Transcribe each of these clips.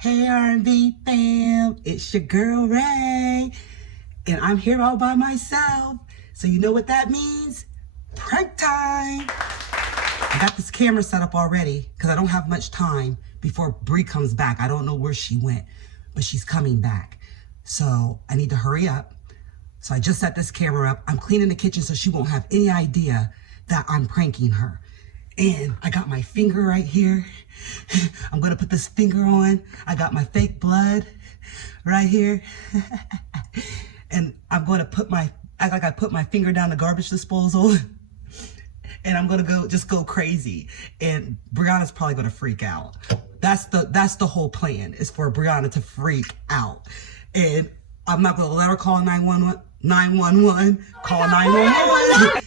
Hey R&B fam, it's your girl Ray, and I'm here all by myself. So you know what that means? Prank time! I got this camera set up already because I don't have much time before Bree comes back. I don't know where she went, but she's coming back. So I need to hurry up. So I just set this camera up. I'm cleaning the kitchen so she won't have any idea that I'm pranking her. And I got my finger right here. I'm gonna put this finger on. I got my fake blood right here. And I'm gonna act like I put my finger down the garbage disposal. And I'm gonna go crazy. And Brianna's probably gonna freak out. That's the whole plan, is for Brianna to freak out. And I'm not gonna let her call 911, call 911.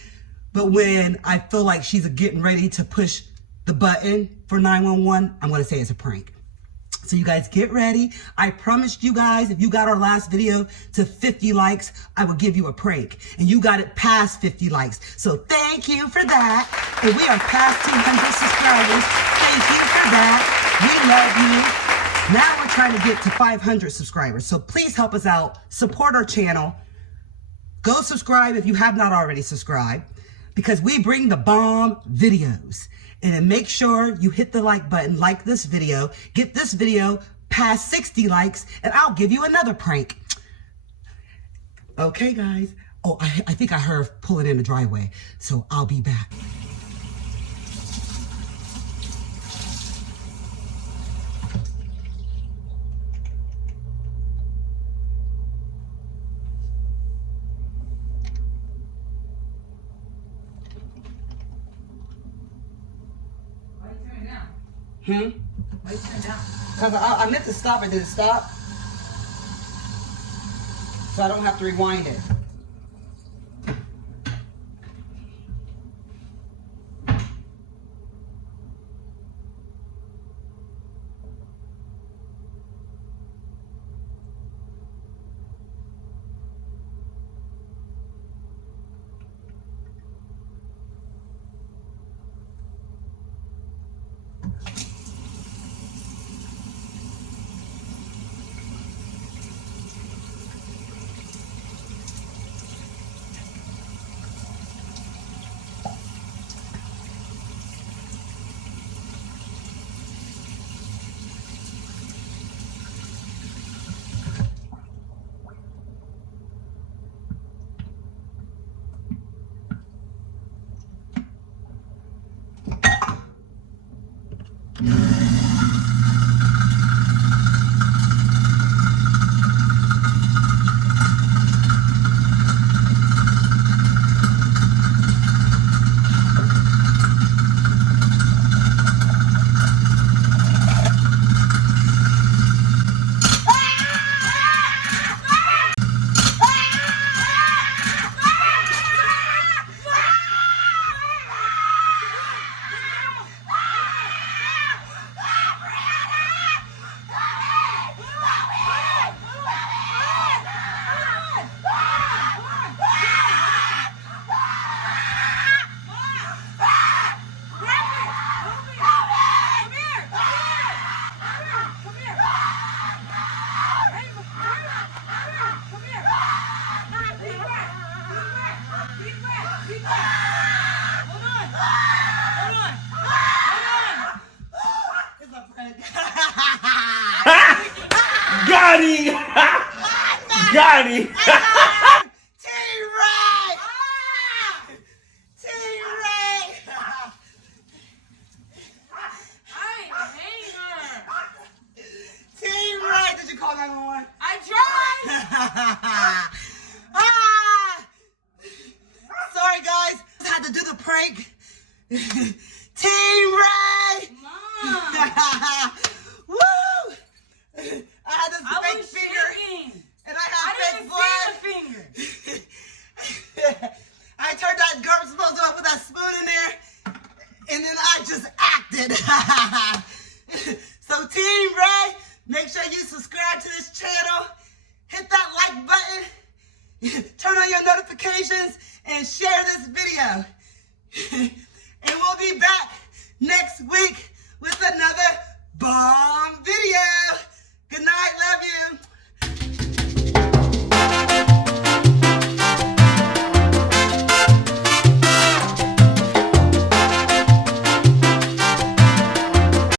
But when I feel like she's getting ready to push the button for 911, I'm gonna say it's a prank. So you guys get ready. I promised you guys, if you got our last video to 50 likes, I will give you a prank. And you got it past 50 likes. So thank you for that. And we are past 200 subscribers. Thank you for that. We love you. Now we're trying to get to 500 subscribers. So please help us out. Support our channel. Go subscribe if you have not already subscribed, because we bring the bomb videos. And then make sure you hit the like button, like this video, get this video past 60 likes, and I'll give you another prank. Okay, guys. Oh, I think I heard her pulling in the driveway, so I'll be back. Why you turn down? Because I meant to stop it. Did it stop? So I don't have to rewind it. Got him! Got him! T-Ray! T-Ray! I hate her. T-Ray! Did you call 911? I tried. Sorry guys, I had to do the prank. T-Ray! Mom. Woo! I had this I fake was finger, shaking. and I had I fake didn't blood. see the finger. I turned that garbage disposal up with that spoon in there, and then I just acted. So Team Ray, make sure you subscribe to this channel, hit that like button, turn on your notifications, and share this video. And we'll be back next week with another bomb